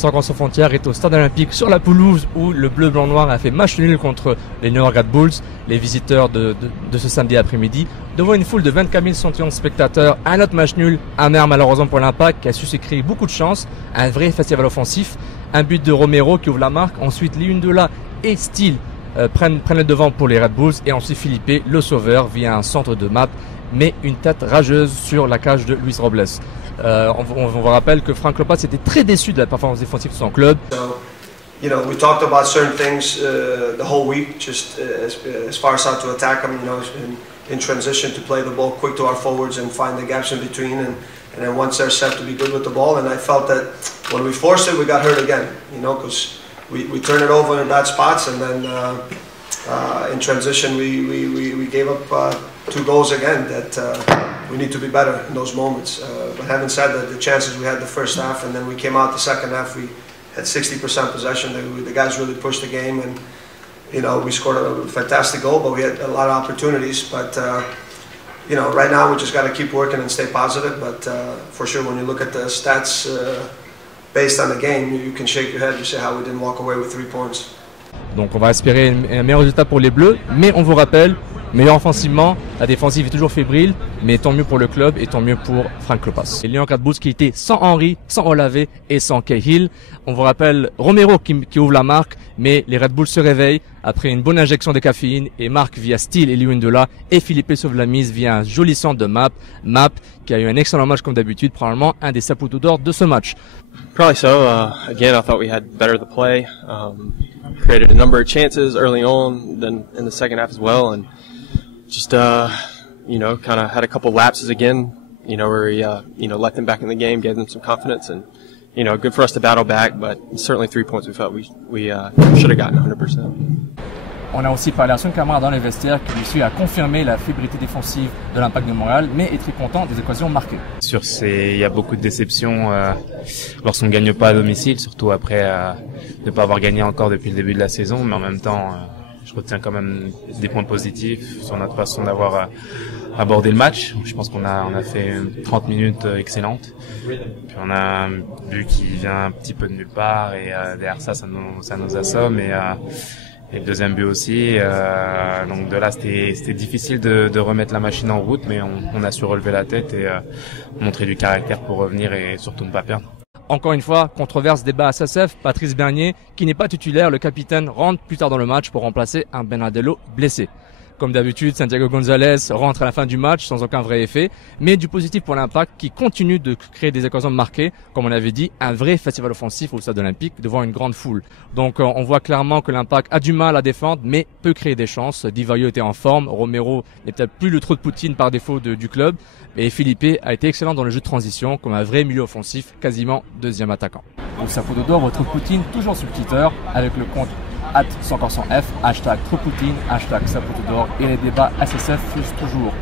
Sans frontières est au stade olympique sur la pelouse où le bleu blanc noir a fait match nul contre les New York Red Bulls, les visiteurs de ce samedi après-midi, devant une foule de 24 071 spectateurs. Un autre match nul, amer malheureusement pour l'Impact qui a su se créer beaucoup de chance, un vrai festival offensif, un but de Romero qui ouvre la marque, ensuite Liundula et Steele prennent le devant pour les Red Bulls et ensuite Felipe, le sauveur, via un centre de map, mais une tête rageuse sur la cage de Luis Robles. On vous rappelle que Frank Lopez était très déçu de la performance défensive de son club. So, you know, we talked about certain things the whole week, just as far as how to attack them, you know, in transition to play the ball quick to our forwards and find the gaps in between, and then once they're set to be good with the ball. And I felt that when we forced it, we got hurt again, you know, because we turn it over in bad spots, and then in transition we gave up 2 goals again that we need to be better in those moments. But having said that, the chances we had the first half, and then we came out the second half, we had 60% possession. The guys really pushed the game, and you know, we scored a fantastic goal, but we had a lot of opportunities. But you know, right now we just got to keep working and stay positive. But for sure, when you look at the stats based on the game, you can shake your head. You say how we didn't walk away with 3 points. Donc on va espérer un meilleur résultat pour les Bleus, mais on vous rappelle, meilleur offensivement, la défensive est toujours fébrile, mais tant mieux pour le club et tant mieux pour Frank Lopez. Les New York Red Bulls qui étaient sans Henry, sans Olave et sans Cahill. On vous rappelle Romero qui ouvre la marque, mais les Red Bulls se réveillent après une bonne injection de caféine et marque via Steele et Liundula, et Felipe sauve la mise via un joli centre de Map qui a eu un excellent match comme d'habitude, probablement un des sapoteaux d'or de ce match. Probably so. Again, I thought we had better the play. Created a number of chances early on, then in the second half as well, and just you know, kind of had a couple lapses again. You know, where we you know, let them back in the game, gave them some confidence, and you know, good for us to battle back. But certainly 3 points we felt we should have gotten 100%. On a aussi parlé à son camarade dans les vestiaires qui lui suit à confirmer la fébrilité défensive de l'Impact de Montréal, mais est très content des occasions marquées. Il y a beaucoup de déceptions lorsqu'on ne gagne pas à domicile, surtout après ne pas avoir gagné encore depuis le début de la saison. Mais en même temps, je retiens quand même des points positifs sur notre façon d'avoir abordé le match. Je pense qu'on a fait 30 minutes excellentes. Puis on a un but qui vient un petit peu de nulle part et derrière ça nous assomme et le deuxième but aussi. Donc de là, c'était difficile de remettre la machine en route, mais on a su relever la tête et montrer du caractère pour revenir et surtout ne pas perdre. Encore une fois, controverse débat à SSF, Patrice Bernier, qui n'est pas titulaire, le capitaine rentre plus tard dans le match pour remplacer un Bernardello blessé. Comme d'habitude, Santiago Gonzalez rentre à la fin du match sans aucun vrai effet, mais du positif pour l'Impact qui continue de créer des occasions marquées, comme on avait dit, un vrai festival offensif au stade olympique devant une grande foule. Donc on voit clairement que l'Impact a du mal à défendre, mais peut créer des chances. Di Vaio était en forme, Romero n'est peut-être plus le trou de Poutine par défaut du club, et Felipe a été excellent dans le jeu de transition comme un vrai milieu offensif, quasiment deuxième attaquant. Pour sa photo d'or, retrouve Poutine toujours sur le Twitter avec le compte @100%F, #TruePoutine, #Sapoteau d'or, et les débats SSF fusent toujours.